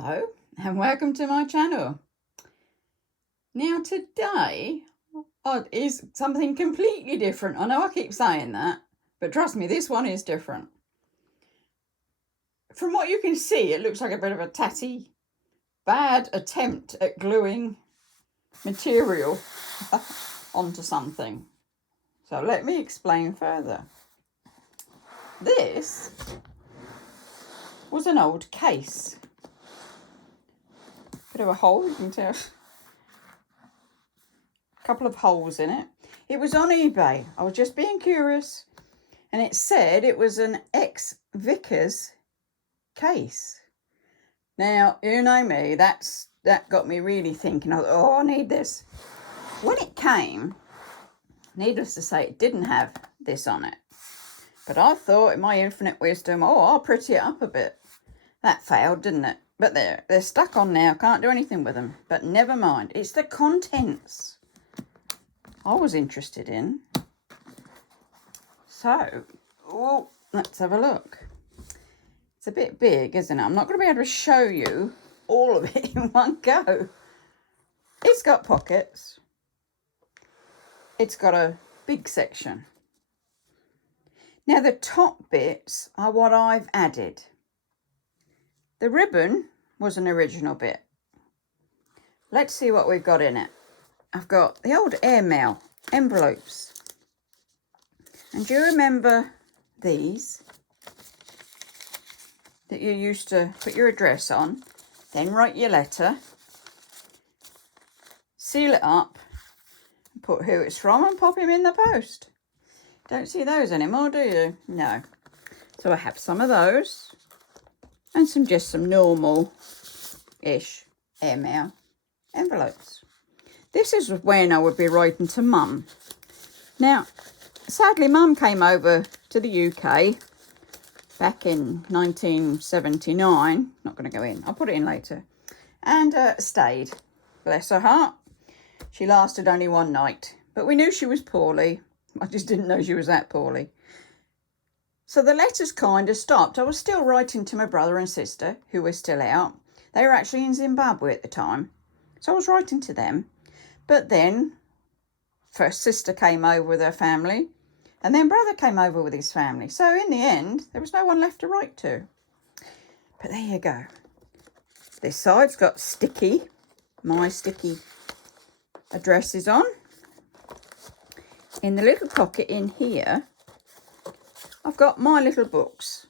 Hello and welcome to my channel. Now today is something completely different. I know I keep saying that, but trust me, this one is different. From what you can see, it looks like a bit of a tatty, bad attempt at gluing material onto something. So let me explain further. This was an old case. Bit of a hole, you can tell. Couple of holes in it. It was on eBay. I was just being curious, and it said it was an Vicars case. Now, you know me, that got me really thinking. I thought, oh, I need this. When it came, needless to say, it didn't have this on it. But I thought, in my infinite wisdom, oh, I'll pretty it up a bit. That failed, didn't it? But they're stuck on now. Can't do anything with them. But never mind. It's the contents I was interested in. So, let's have a look. It's a bit big, isn't it? I'm not going to be able to show you all of it in one go. It's got pockets. It's got a big section. Now, the top bits are what I've added. The ribbon was an original bit. Let's see what we've got in it. I've got the old airmail envelopes. And do you remember these? That you used to put your address on, then write your letter, seal it up, and put who it's from and pop him in the post. Don't see those anymore, do you? No. So I have some of those and just some normal-ish airmail envelopes. This is when I would be writing to Mum. Now, sadly, Mum came over to the UK back in 1979. Not going to go in. I'll put it in later. And stayed. Bless her heart. She lasted only one night. But we knew she was poorly. I just didn't know she was that poorly. So the letters kind of stopped. I was still writing to my brother and sister, who were still out. They were actually in Zimbabwe at the time. So I was writing to them. But then, first sister came over with her family, and then brother came over with his family. So in the end, there was no one left to write to. But there you go. This side's got my sticky addresses on. In the little pocket in here, I've got my little books.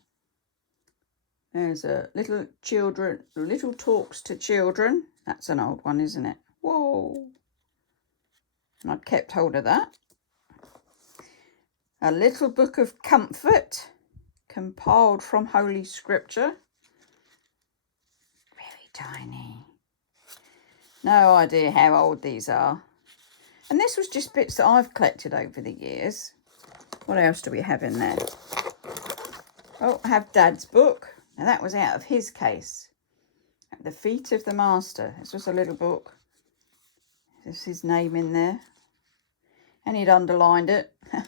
There's a little talks to children. That's an old one, isn't it? Whoa. And I'd kept hold of that. A little book of comfort, compiled from Holy Scripture. Very tiny. No idea how old these are. And this was just bits that I've collected over the years. What else do we have in there? Oh, I have Dad's book. Now that was out of his case. At the Feet of the Master. It's just a little book. There's his name in there. And he'd underlined it. You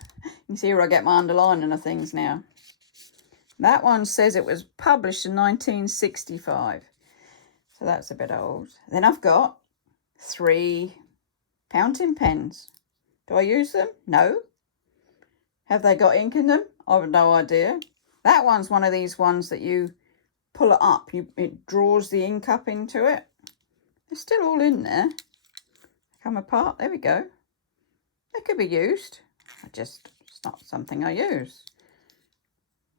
can see where I get my underlining of things now. That one says it was published in 1965. So that's a bit old. Then I've got 3 fountain pens. Do I use them? No. Have they got ink in them? I've no idea. That one's one of these ones that you pull it up. It draws the ink up into it. They're still all in there. Come apart. There we go. They could be used. It's not something I use.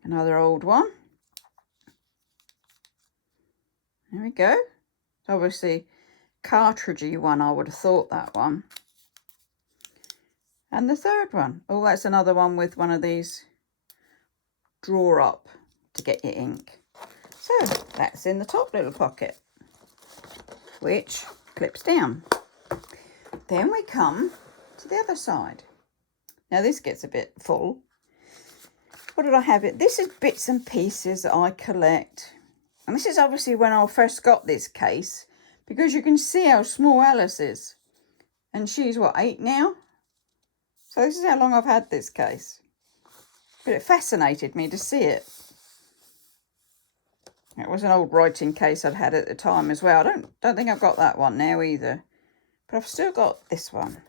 Another old one. There we go. Obviously, cartridgey one, I would have thought that one. And the third one. Oh, that's another one with one of these drawer up to get your ink. So, that's in the top little pocket, which clips down. Then we come to the other side. Now this gets a bit full. What did I have it? This is bits and pieces that I collect. And this is obviously when I first got this case, because you can see how small Alice is. And she's what, 8 now? So this is how long I've had this case. But it fascinated me to see it. It was an old writing case I'd had at the time as well. I don't think I've got that one now either. But I've still got this one.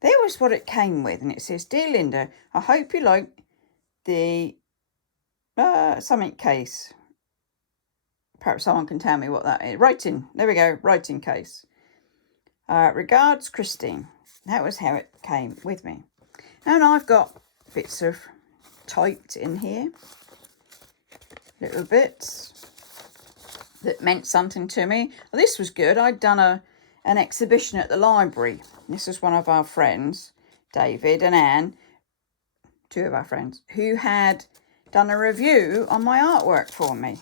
There was what it came with, and it says, "Dear Linda, I hope you like the something case." Perhaps someone can tell me what that is. Writing. There we go. Writing case. Regards, Christine. That was how it came with me. And I've got bits of typed in here. Little bits that meant something to me. Well, this was good. I'd done an exhibition at the library. This is one of our friends, David and Anne, two of our friends, who had done a review on my artwork for me.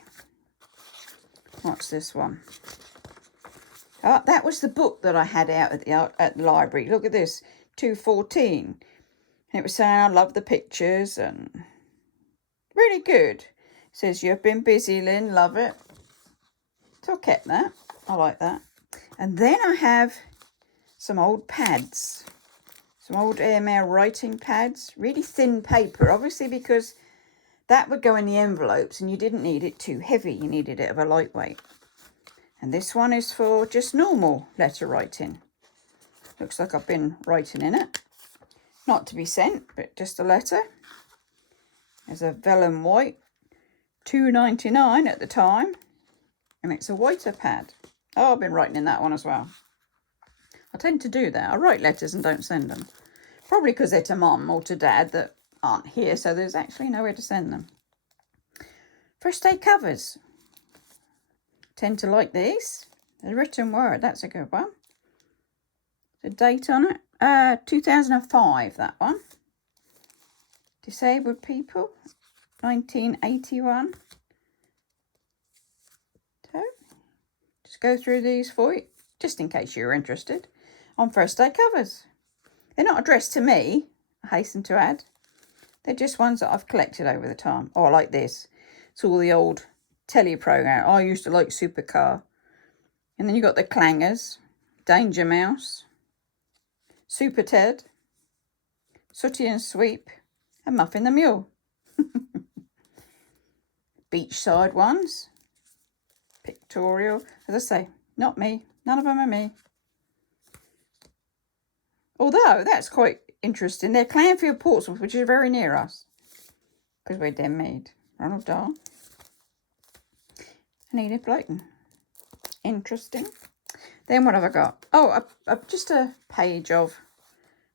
What's this one? Oh, that was the book that I had out at the library. Look at this, 214. And it was saying I love the pictures and really good. It says, "You've been busy, Lynn, love it." So I kept that. I like that. And then I have some old pads. Some old airmail writing pads. Really thin paper, obviously, because that would go in the envelopes and you didn't need it too heavy. You needed it of a lightweight. And this one is for just normal letter writing. Looks like I've been writing in it. Not to be sent, but just a letter. There's a vellum white, $2.99 at the time. And it's a whiter pad. Oh, I've been writing in that one as well. I tend to do that. I write letters and don't send them. Probably because they're to Mum or to Dad that aren't here, so there's actually nowhere to send them. First day covers. Tend to like these. The written word, that's a good one. The date on it, 2005, that one. Disabled people, 1981. So, just go through these for you, just in case you're interested, on first day covers. They're not addressed to me, I hasten to add. They're just ones that I've collected over the time. Oh, I like this. It's all the old telly program. I used to like Supercar. And then you got the Clangers, Danger Mouse, Super Ted, Sooty and Sweep, and Muffin the Mule. Beachside ones, pictorial. As I say, not me. None of them are me. Although that's quite interesting. They're Clanfield, Portsmouth, which is very near us, because we're Denmead. Ronald Dahl and Edith Blyton. Interesting. Then what have I got? Oh, just a page of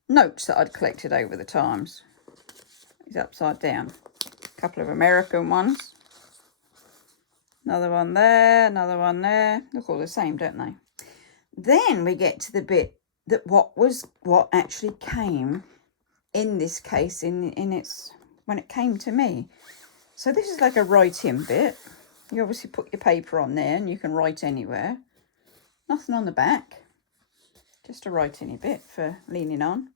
notes that I'd collected over the times. It's upside down. A couple of American ones. Another one there, another one there. Look all the same, don't they? Then we get to the bit that what actually came in this case in its when it came to me. So this is like a writing bit. You obviously put your paper on there and you can write anywhere. Nothing on the back. Just a writing bit for leaning on.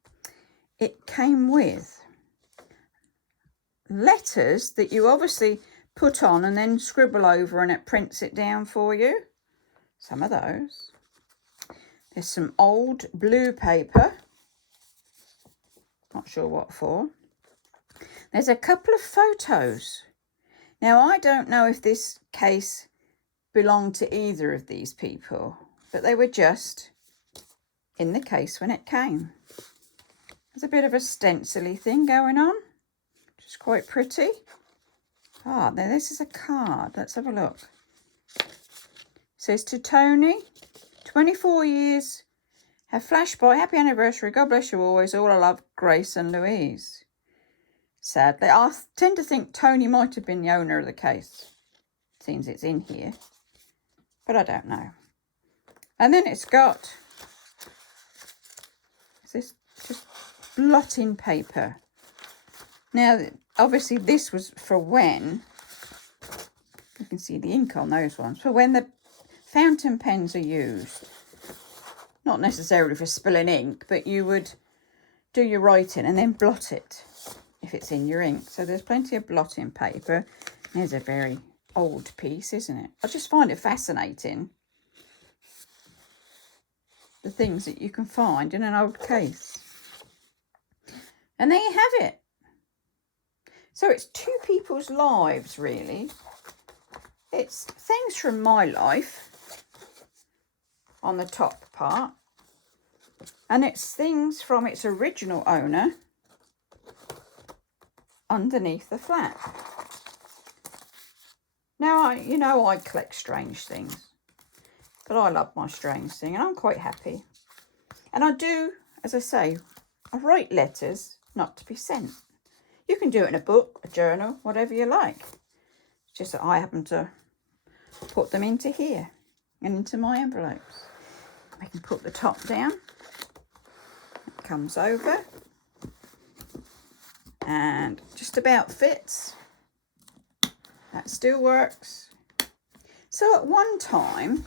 It came with letters that you obviously put on and then scribble over and it prints it down for you. Some of those. There's some old blue paper. Not sure what for. There's a couple of photos. Now, I don't know if this case belonged to either of these people, but they were just in the case when it came. There's a bit of a stencil-y thing going on, which is quite pretty. Ah, now this is a card. Let's have a look. It says, "To Tony, 24 years, have flashed by. Happy anniversary. God bless you always. All I love, Grace and Louise." Sadly, I tend to think Tony might have been the owner of the case. Seems it's in here, but I don't know. And then it's got this just blotting paper. Now, obviously, this was for when, you can see the ink on those ones, for when the fountain pens are used. Not necessarily for spilling ink, but you would do your writing and then blot it if it's in your ink. So there's plenty of blotting paper. There's a very old piece, isn't it? I just find it fascinating, the things that you can find in an old case. And there you have it. So it's two people's lives, really. It's things from my life on the top part, and it's things from its original owner underneath the flap. Now, I collect strange things, but I love my strange thing, and I'm quite happy. And I do, as I say, I write letters not to be sent. You can do it in a book, a journal, whatever you like. It's just that I happen to put them into here and into my envelopes. I can put the top down. It comes over and just about fits. That still works. So at one time,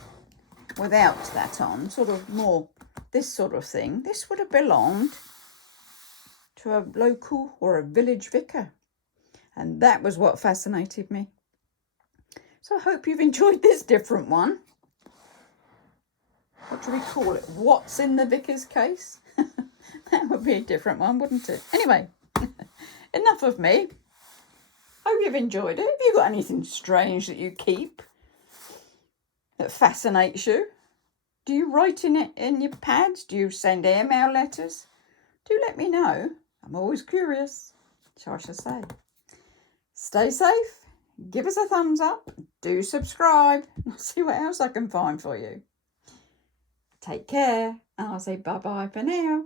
without that on, sort of more this sort of thing, this would have belonged to a local or a village vicar. And that was what fascinated me. So I hope you've enjoyed this different one. What do we call it? What's in the vicar's case? That would be a different one, wouldn't it? Anyway, enough of me. Hope you've enjoyed it. Have you got anything strange that you keep that fascinates you? Do you write in it in your pads? Do you send airmail letters? Do let me know. I'm always curious. So I shall say. Stay safe. Give us a thumbs up. Do subscribe. I'll see what else I can find for you. Take care. And I'll say bye-bye for now.